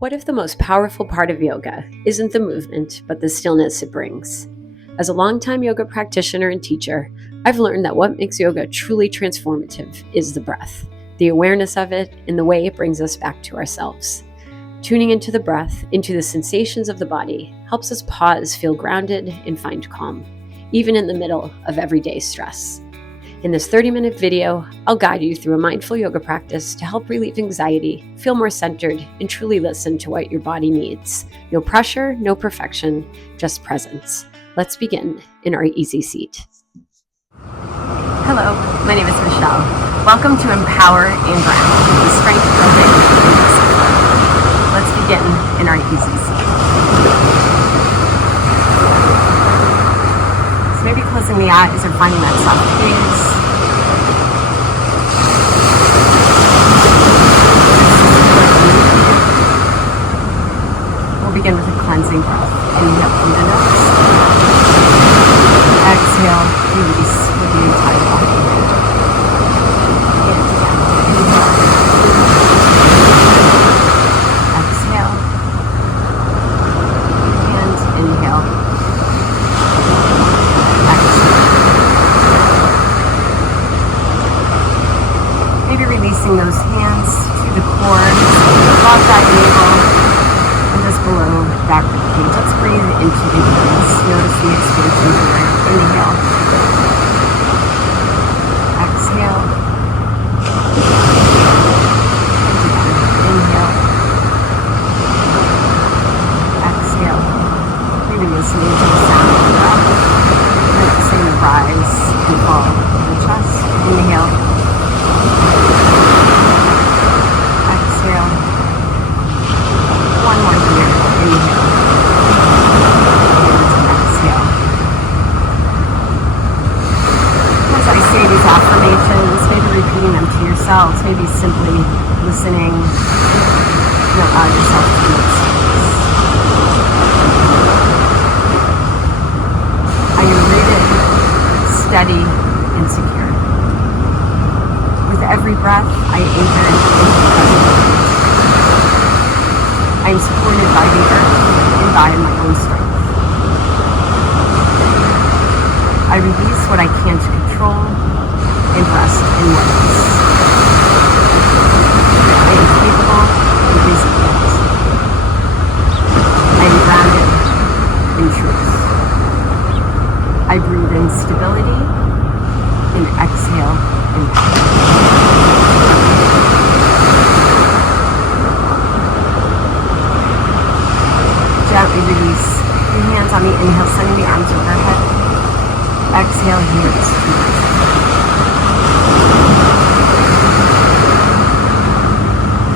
What if the most powerful part of yoga isn't the movement, but the stillness it brings? As a longtime yoga practitioner and teacher, I've learned that what makes yoga truly transformative is the breath, the awareness of it, and the way it brings us back to ourselves. Tuning into the breath, into the sensations of the body, helps us pause, feel grounded, and find calm, even in the middle of everyday stress. In this 30-minute video, I'll guide you through a mindful yoga practice to help relieve anxiety, feel more centered, and truly listen to what your body needs. No pressure, no perfection, just presence. Let's begin in our easy seat. Hello, my name is Michelle. Welcome to Empower and Ground, the strength building and discipline. Let's begin in our easy seat. So maybe closing the eyes or finding that soft gaze. We'll begin with a cleansing breath. Inhale through the nose. Exhale, release with the entire body. Exhale. And inhale. Exhale. Maybe releasing those hands to the core, above that navel. Just below that ribcage. Let's breathe into the ears. Notice the expansion here. Inhale. Exhale. Inhale. Exhale. Maybe listening to the sound of the breath. Noticing the rise and fall of the chest. Inhale. Exhale. One more here. Inhale. And exhale. As I say these affirmations, maybe repeating them to yourselves, maybe simply listening, allow yourself to be experienced. I am rooted, steady, and secure. With every breath, I anchor into the present moment. I am supported by the earth and by my own strength. I release what I can't control and rest in what is. I am capable and resilient. I am grounded in truth. I breathe in stability and exhale in power. Gently release your hands on the inhale, sending the arms overhead. Exhale, hands to the earth.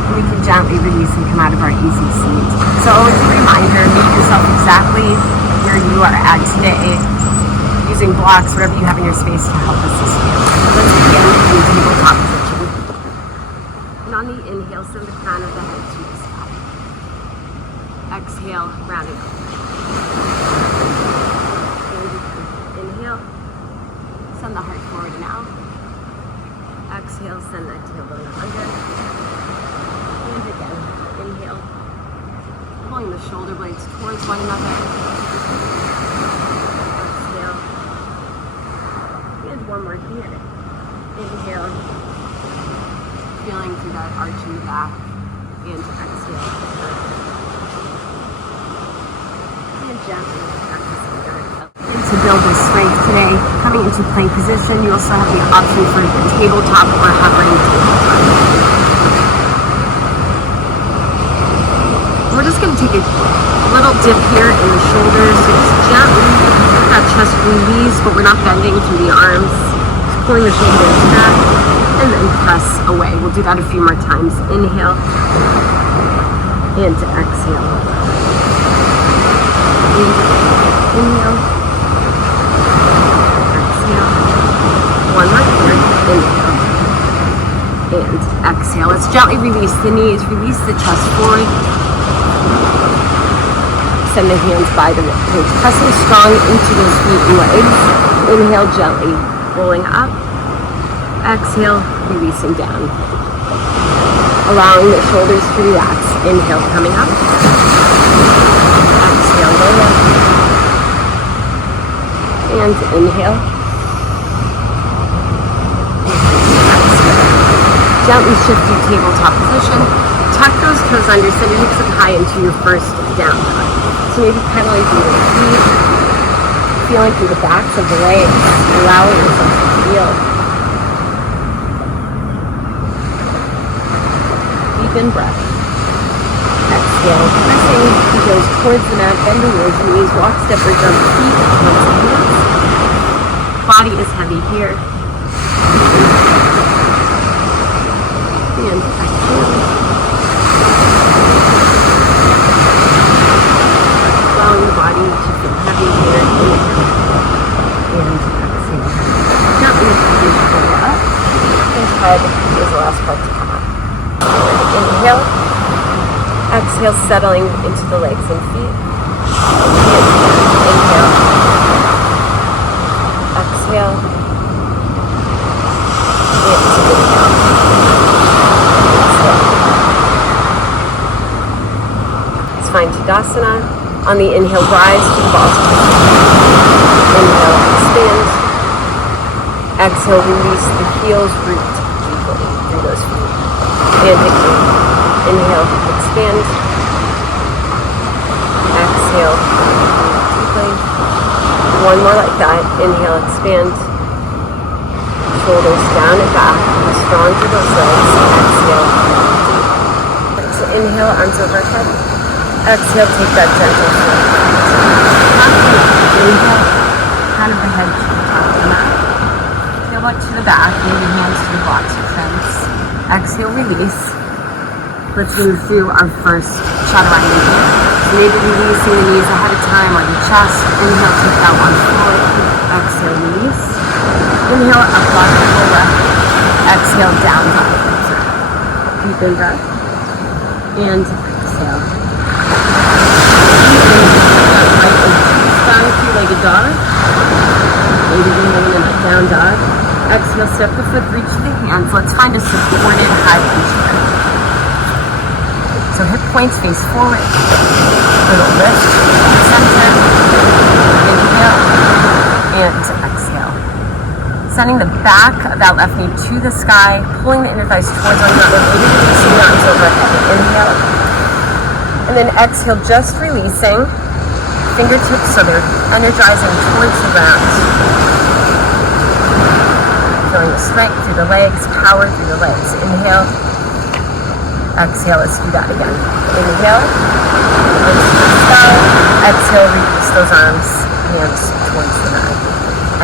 And we can gently release and come out of our easy seat. So as a reminder, meet yourself exactly where you are at today, using blocks, whatever you have in your space to help assist you. So let's begin in tabletop position. And on the inhale, send the crown of the head to the sky. Exhale, round it up. And inhale, send the heart forward now. Exhale, send that tailbone under. And again, inhale, pulling the shoulder blades towards one another. Exhale. And one more here. Inhale, feeling through that arch in the back. And exhale. Gently to build this strength today, coming into plank position, you also have the option for the tabletop or hovering tabletop. We're just going to take a little dip here in the shoulders, so just gently let that chest release, but we're not bending through the arms. Just pulling the shoulders back and then press away. We'll do that a few more times. Inhale and exhale. Inhale, exhale, one more here, inhale, and exhale. Let's gently release the knees, release the chest forward, send the hands by the ribcage, pressing strong into those feet and legs. Inhale, gently rolling up, exhale, releasing down, allowing the shoulders to relax. Inhale, coming up. Exhale, lower. And inhale. Exhale. Gently shift to tabletop position. Tuck those toes under, send your hips up high into your first down dog. So maybe pedaling through your feet, feeling through the backs of the legs, allowing yourself to feel. Deep in breath. Exhale, pressing the heels towards the mat, bending those knees, walk, step, or jump, feet towards the hands. Body is heavy here. And exhale. Allowing the body to feel heavy here. And exhale. Gently pull up. And head is the last part to come up. Inhale. Exhale, settling into the legs and feet. Inhale. Exhale. And inhale. Let's find Tadasana. On the inhale, rise to the balls of the feet. Inhale, expand. Exhale, release the heels, root deeply through those feet. And again. Inhale, expand. Exhale, breathe deeply. One more like that. Inhale, expand. Shoulders down and back. Be strong through those legs. Exhale, deep. So inhale, arms overhead. Exhale, take that gentle shift. Inhale, crown of the head to the top of the mat. Tailbone to the back, maybe hands to the blocks or fence. Exhale, release. Let's move through our first chaturanga here. So maybe releasing the knees ahead of time on your chest. Inhale, take that one forward. Exhale, release. Inhale, up dog cobra. Exhale, down dog. Deep in breath. And exhale. Strong two-legged dog. Maybe inhaling in that down dog. Exhale, step the foot, reach the hands. Let's find a supported high lunge here. So hip points face forward. Little lift, center. Inhale and exhale. Sending the back of that left knee to the sky, pulling the inner thighs towards one another, maybe releasing the arms overhead. Inhale. And then exhale, just releasing. Fingertips so they're energizing towards the ground. Feeling the strength through the legs, power through the legs. Inhale. Exhale, let's do that again. Inhale. Lift to the sky. Exhale, release those arms, hands towards the mat.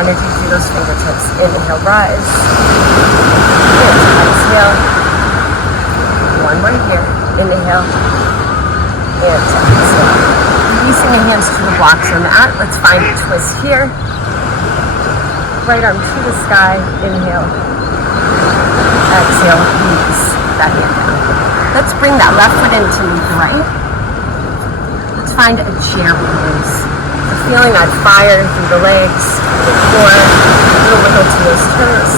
Energy through those fingertips. Inhale, rise. And exhale. One more here. Inhale. And exhale. Releasing the hands to the blocks or mat. Let's find a twist here. Right arm to the sky. Inhale. Exhale. Release that hand down. Let's bring that left foot in to move right. Let's find a chair pose. So feeling that fire through the legs, the core, a little wiggle to those toes.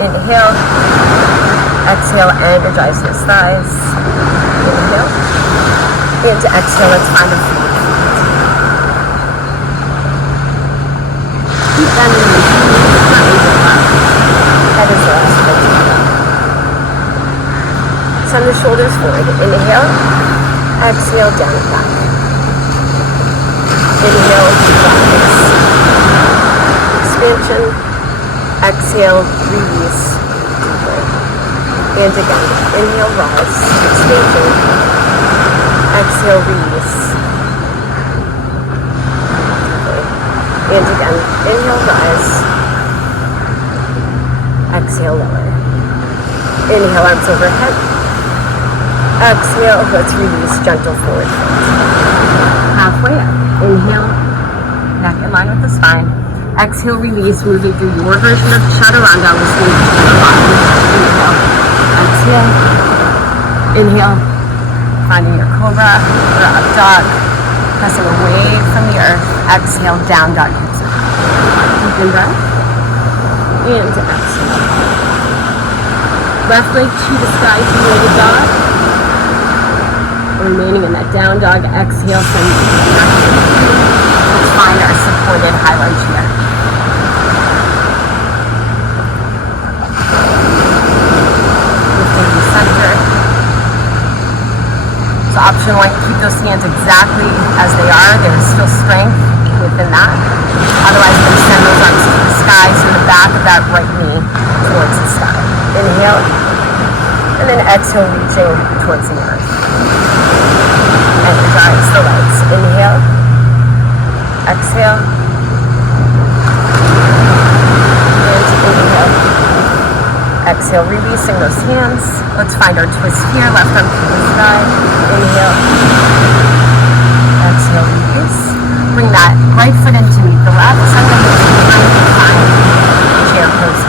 Inhale. Exhale, energize those thighs. Inhale. And exhale, let's find a floor. Keep bending the knees, not able up. Head is last foot together. Send the shoulders forward. Inhale. Exhale, down and back. Inhale, relax. Expansion. Exhale, release. And again. Inhale, rise. Expansion. Exhale, release. And again. Inhale, rise. Exhale, lower. Inhale, arms overhead. Exhale, let's release, gentle forward fold. Halfway up. Inhale, neck in line with the spine. Exhale, release, moving through your version of chaturanga, listening to your body. Inhale, exhale. Inhale, finding your cobra or up dog, pressing away from the earth. Exhale, down dog, hips are up. Deep in breath. And exhale. Left leg to the sky, two-legged dog. Remaining in that down dog. Exhale, send it back. Let's find our supported high lunge here. Lifting the center. So option one, keep those hands exactly as they are. There's still strength within that. Otherwise, we're going to send those arms to the sky, so the back of that right knee towards the sky. Inhale, and then exhale, reaching towards the earth. Energize the legs. Inhale, exhale, and inhale. Exhale, releasing those hands. Let's find our twist here. Left arm to the sky. Inhale, exhale, release. Bring that right foot in to meet the left. Send the hips behind the thigh. Chair pose.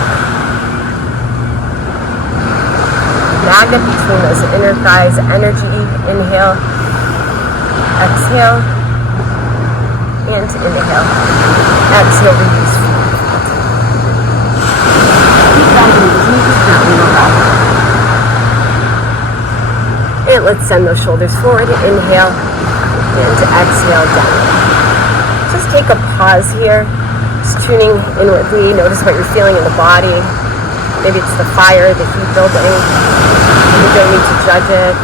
Magnet between those inner thighs. Energy. Inhale. Exhale. And inhale. Exhale, release. Keep bending the knees, gently look up. And let's send those shoulders forward. Inhale. And exhale, down. Just take a pause here, just tuning inwardly. Notice what you're feeling in the body. Maybe it's the fire, the heat building. You don't need to judge it.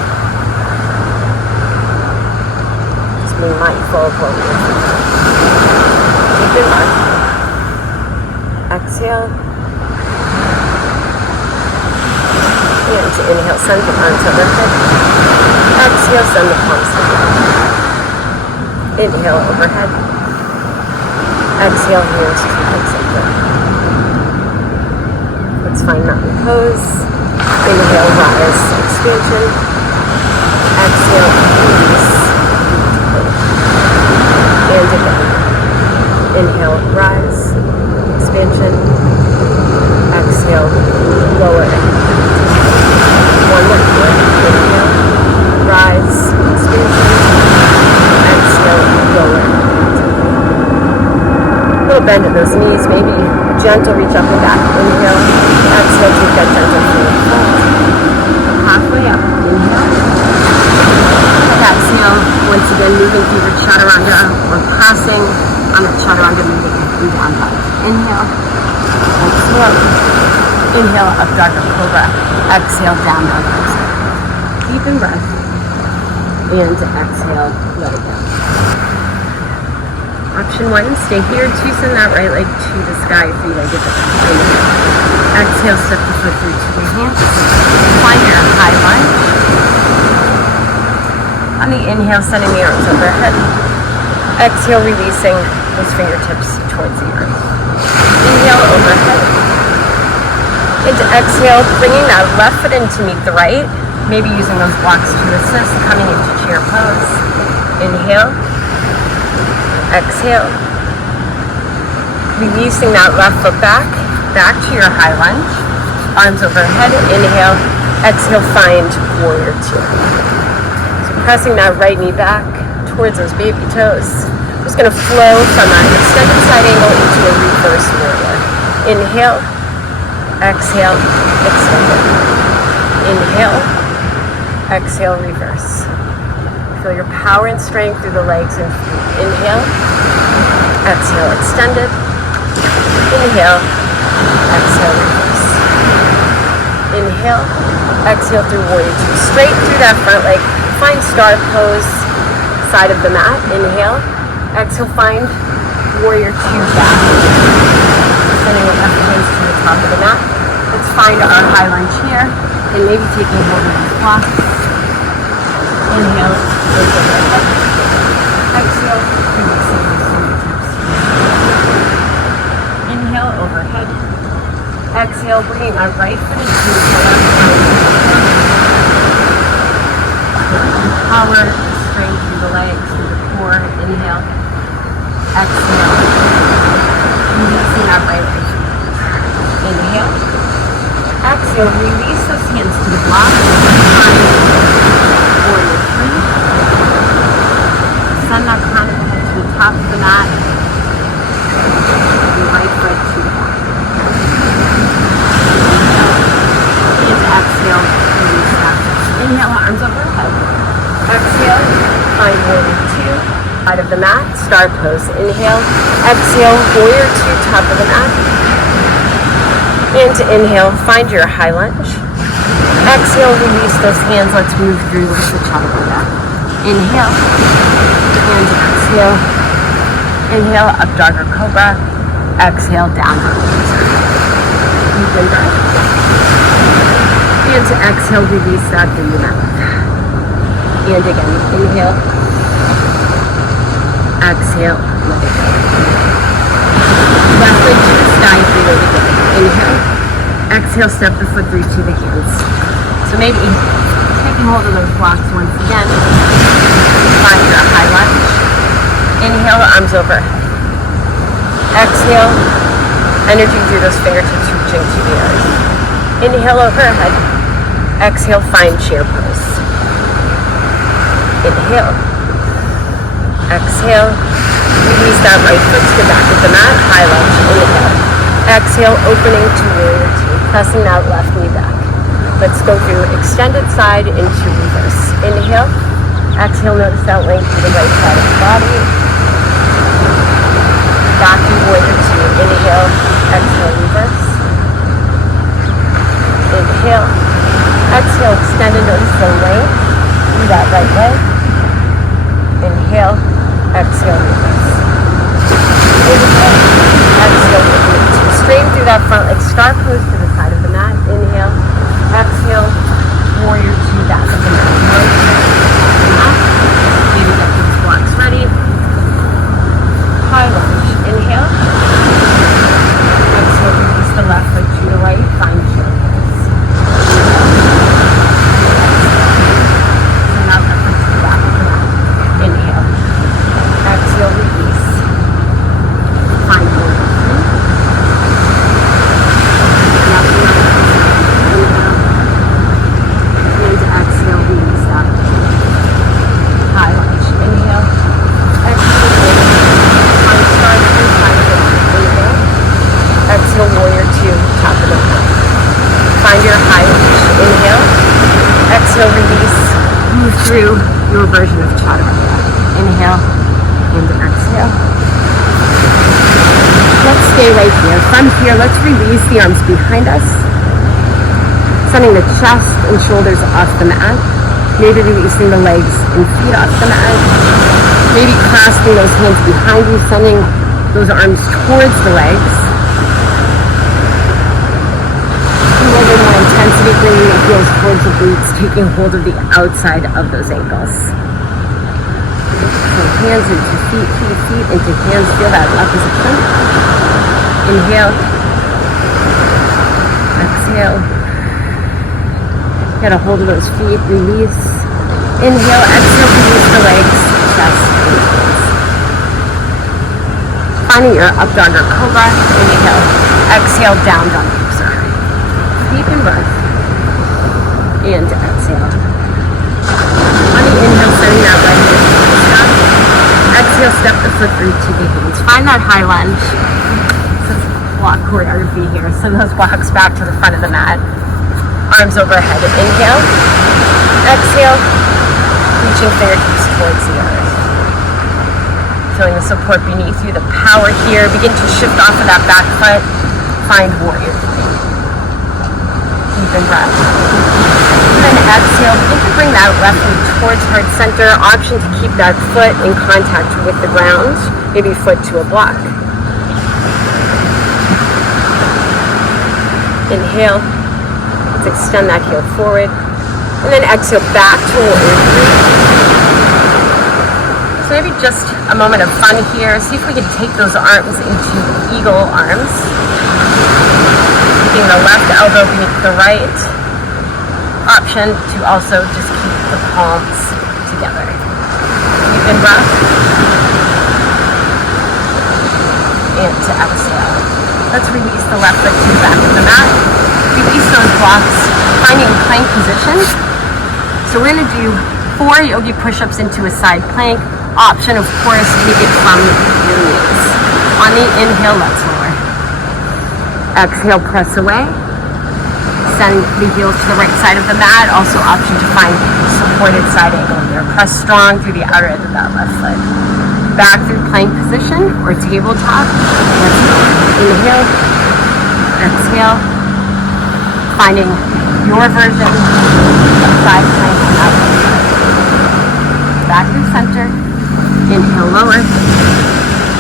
Just being mindful of what we're feeling. Deep in breath. Exhale. And to inhale, send the arms overhead. Exhale, send the palms together. Inhale, overhead. Exhale, hands to the center. Let's find mountain pose. Inhale, rise, expansion. Exhale, release. And again. Inhale, rise, expansion. Exhale, lower. One more here. Inhale, rise, expansion. Exhale, lower. Little bend in those knees, maybe gentle reach up and back. Inhale, exhale, take that gentle forward. Halfway up. Inhale. Exhale, once again moving through the chaturanga or passing on the chaturanga, moving through down dog. Inhale. Exhale. Inhale, up dog or cobra. Exhale, down dog. Deep in breath. And exhale, let it go. Option one, stay here, two send that right leg to the sky, free leg at the top. Exhale, step the foot through to the hands. Find your high lunge. On the inhale, sending the arms overhead. Exhale, releasing those fingertips towards the earth. Inhale, overhead. Into exhale, bringing that left foot in to meet the right. Maybe using those blocks to assist, coming into chair pose. Inhale. Exhale, releasing that left foot back to your high lunge, arms overhead, inhale, exhale, find warrior two. So pressing that right knee back towards those baby toes. Just going to flow from that extended side angle into a reverse warrior. Inhale, exhale, extend it. Inhale, exhale, reverse. Feel your power and strength through the legs and feet. Inhale, exhale, extended. Inhale, exhale, reverse. Inhale, exhale through warrior two. Straight through that front leg. Find star pose, side of the mat. Inhale, exhale, find warrior two back. Sending the left hands to the top of the mat. Let's find our high lunge here, and maybe taking hold of these blocks. Inhale, lift overhead. Exhale, releasing the fingertips. Inhale, overhead. Exhale, bringing our right foot into the left foot. Power, strength through the legs, through the core. Inhale. Exhale. Releasing that right leg. Inhale. Exhale, release those hands to the block. Warrior three. Send that crown of the head to the top of the mat. And right foot to the back. And exhale, release that. Inhale, arms overhead. Exhale. Find warrior two, side of the mat, star pose. Inhale, exhale, warrior two, top of the mat. And to inhale, find your high lunge. Exhale, release those hands. Let's move through with the chaturanga. Inhale, and exhale. Inhale, up dog or cobra. Exhale, down dog. Deep in breath. And to exhale, release that through the mouth. And again, inhale. Exhale, let it go. Left leg to the sky, really good. Inhale. Exhale, step the foot through to the hands. So maybe taking hold of those blocks once again. Find your high lunge. Inhale, arms overhead. Exhale, energy through those fingertips reaching to the earth. Inhale overhead. Exhale, find chair pose. Inhale. Exhale. Release that right foot to the back of the mat. High lunge. Inhale. Exhale, opening to warrior two. Pressing that left knee back. Let's go through extended side into reverse. Inhale. Exhale, notice that length to the right side of the body. Back to warrior two. Inhale. Exhale, reverse. Inhale. Exhale, extend and notice the length through that right leg. Inhale. Exhale, reverse. Inhale. Exhale, reverse. Straighten through that front leg. Star pose to the side of the mat. Inhale. Exhale. Warrior two, back of the mat. Maybe get these blocks ready. High lunge. Inhale. Exhale, release the left leg to the right. Find chair pose. So now left leg to the back of the mat. Inhale. Exhale, release. Find warrior three. And exhale, release that. High lunge. Inhale. Exhale, find star through side of the mat. Inhale. Exhale, warrior two, top of the mat. Find your high lunge. Inhale. Exhale, release. Move through your version of chaturanga. Inhale and exhale. Let's stay right here. From here, let's release the arms behind us. Sending the chest and shoulders off the mat. Maybe releasing the legs and feet off the mat. Maybe clasping those hands behind you, sending those arms towards the legs. A little bit more intensity, bringing the heels towards the glutes, taking hold of the outside of those ankles. So hands into feet, into hands. Feel that opposition. Inhale. Exhale. Get a hold of those feet. Release. Inhale. Exhale. Release the legs, chest, and hands. Finding your up dog or cobra. Inhale. Exhale. Down dog. Deep in breath. And exhale. On the inhale, sending that right foot to the sky. Exhale, step the foot through to the hands. Find that high lunge. Some block choreography here. Send those blocks back to the front of the mat. Arms overhead. Inhale. Exhale. Reaching fingertips towards the earth. Feeling the support beneath you, the power here. Begin to shift off of that back foot. Find warrior three. Deep in breath. And then exhale, begin to bring that left knee towards heart center. Option to keep that foot in contact with the ground. Maybe foot to a block. Inhale. Let's extend that heel forward. And then exhale back to warrior three. So maybe just a moment of fun here. See if we can take those arms into eagle arms. Keeping the left elbow beneath the right. Option to also just keep the palms together. Deep in breath. And to exhale. Let's release the left foot to the back of the mat. Release those blocks, finding plank position. So we're going to do 4 yogi push-ups into a side plank. Option, of course, take it from your knees. On the inhale, let's lower. Exhale, press away. Send the heels to the right side of the mat. Also option to find supported side angle here. Press strong through the outer edge of that left leg. Back through plank position or tabletop. Inhale, exhale. Finding your version of side plank and up. Back through center. Inhale, lower.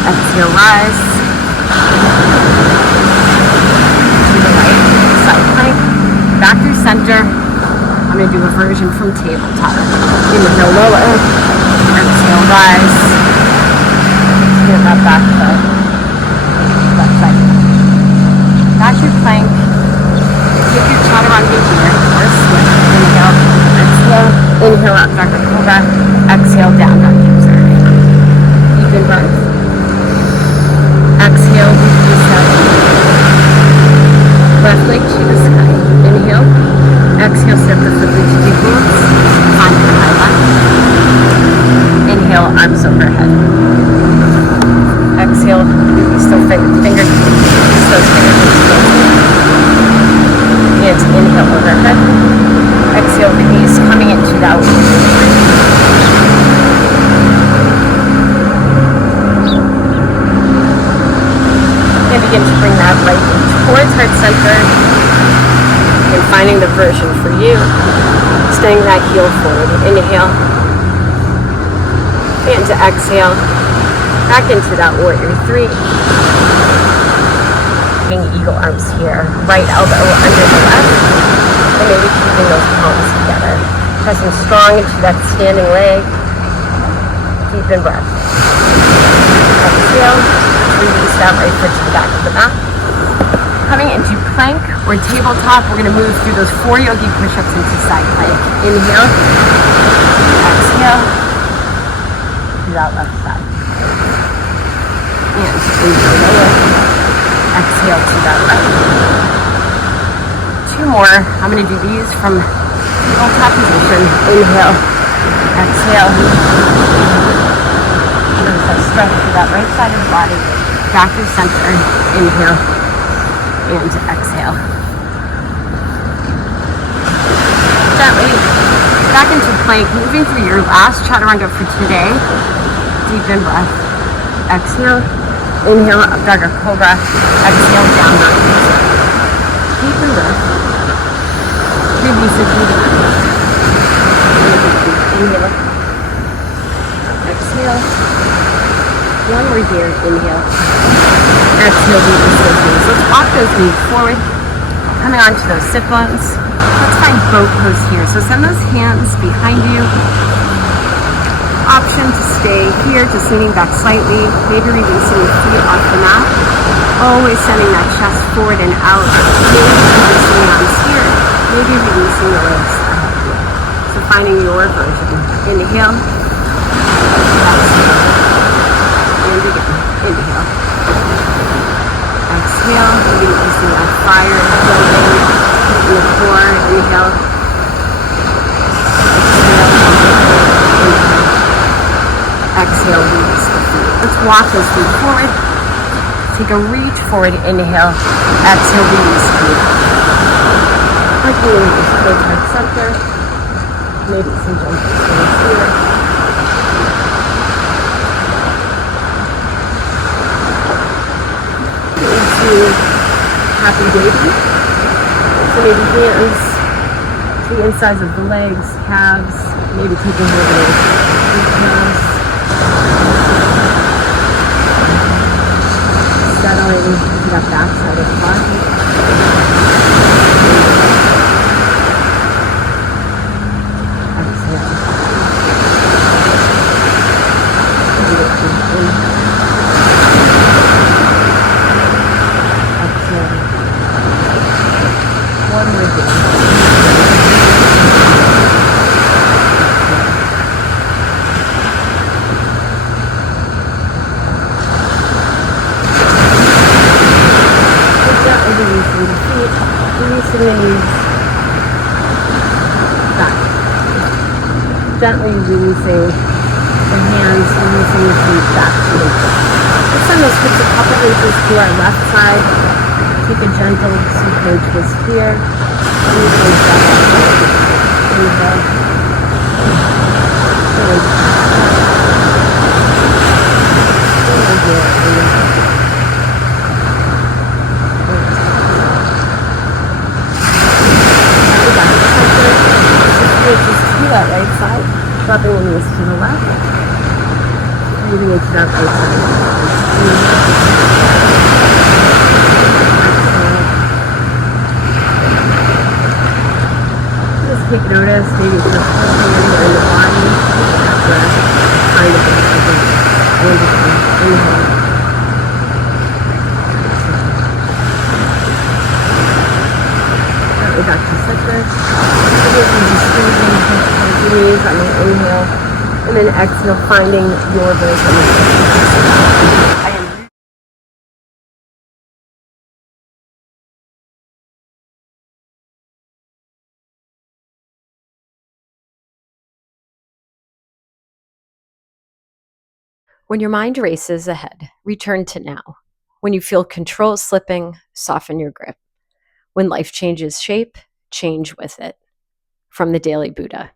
Exhale, rise. To the right, side plank. Back through center. I'm going to do a version from tabletop. Inhale, lower. Exhale, rise. Get that back foot. Left side. Back through plank. Keep your chaturanga here. Or switch. Inhale. Exhale. Inhale up, Dr. Cobra. Exhale, down, Dr. Observe. Deep breath. Exhale, release out. Left leg to the sky. Inhale. Exhale, step the foot into the glutes. Find your high left. Inhale, arms overhead. Exhale, release those fingertips. And inhale, overhead. Exhale, release, coming into that and begin to bring that right knee towards heart center and finding the version for you. Staying that heel forward. Inhale. And to exhale. Back into that warrior 3. Eagle arms here. Right elbow under the left. And maybe keeping those palms together. Pressing strong into that standing leg. Deep in breath. Exhale. Release that right foot to the back of the mat. Coming into plank or tabletop, we're going to move through those 4 yogi push-ups into side plank. Inhale. Exhale. To that left side. And inhale, lower. Exhale to that left. 2 more. I'm going to do these from tabletop position. Inhale. Exhale. Notice that stretch to that right side of the body. Back through center. Inhale. And exhale. Gently back into plank. Moving through your last chaturanga for today. Deep in breath. Exhale. Inhale, up dog or cobra. Exhale, down dog. Deep in breath. Release it through the mouth. Inhale. Exhale. 1 more here. Inhale. Exhale, release those knees. Let's walk those knees forward. Coming onto those sit bones. Let's find boat pose here. So send those hands behind you. Option to stay here, just leaning back slightly, maybe releasing your feet off the mat. Always sending that chest forward and out. Maybe releasing the arms here, maybe releasing the legs out here. So finding your version. Inhale. Exhale. And again. Inhale. Exhale. Releasing that fire building in the core. Inhale. Exhale, release the feet. Let's walk those feet forward. Take a reach forward, inhale. Exhale, release feet. Again, just towards heart center. Maybe some gentle swings here. Into happy baby. So maybe hands to the insides of the legs, calves. Maybe taking a little bit of calves. Settling into that back side of the body. Exhale. Exhale. 1 more breath. Releasing the feet, releasing the knees back. Gently releasing the hands, releasing the feet back to the floor. Let's send those hips a couple inches to our left side. Take a gentle supine twist here. That right side, dropping the knees to the left, moving into that right side. Just take notice, maybe it's just pulsing in the body, that breath, kind of inhale. Gently back to center. Knees on the inhale, and then exhale, finding your version. When your mind races ahead, return to now. When you feel control slipping, soften your grip. When life changes shape, change with it. From the Daily Buddha.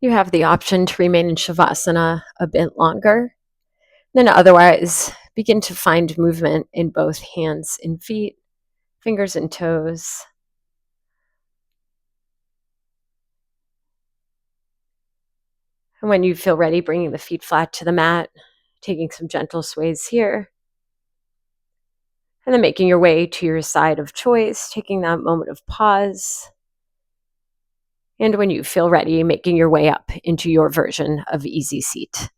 You have the option to remain in Shavasana a bit longer. Then otherwise, begin to find movement in both hands and feet, fingers and toes. And when you feel ready, bringing the feet flat to the mat, taking some gentle sways here. And then making your way to your side of choice, taking that moment of pause. And when you feel ready, making your way up into your version of easy seat.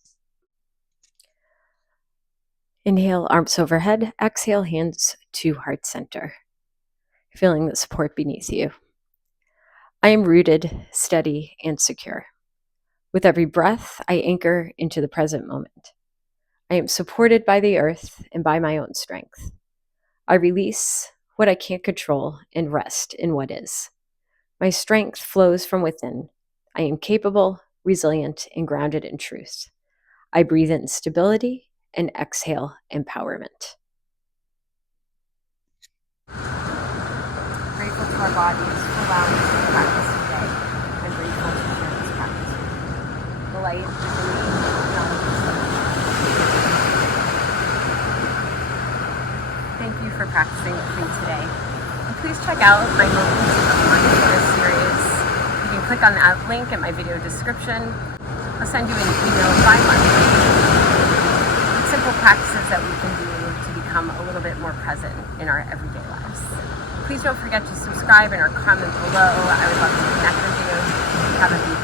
Inhale, arms overhead. Exhale, hands to heart center. Feeling the support beneath you. I am rooted, steady, and secure. With every breath, I anchor into the present moment. I am supported by the earth and by my own strength. I release what I can't control and rest in what is. My strength flows from within. I am capable, resilient, and grounded in truth. I breathe in stability and exhale empowerment. Grateful to our bodies for allowing us to practice today. I'm grateful to share this practice. The light is in me, Thank you for practicing with me today. And please check out my Mindfulness series. You can click on that link in my video description. I'll send you an email bi-monthly. Simple practices that we can do to become a little bit more present in our everyday lives. Please don't forget to subscribe and or comment below. I would love to connect with you. Have a beautiful day.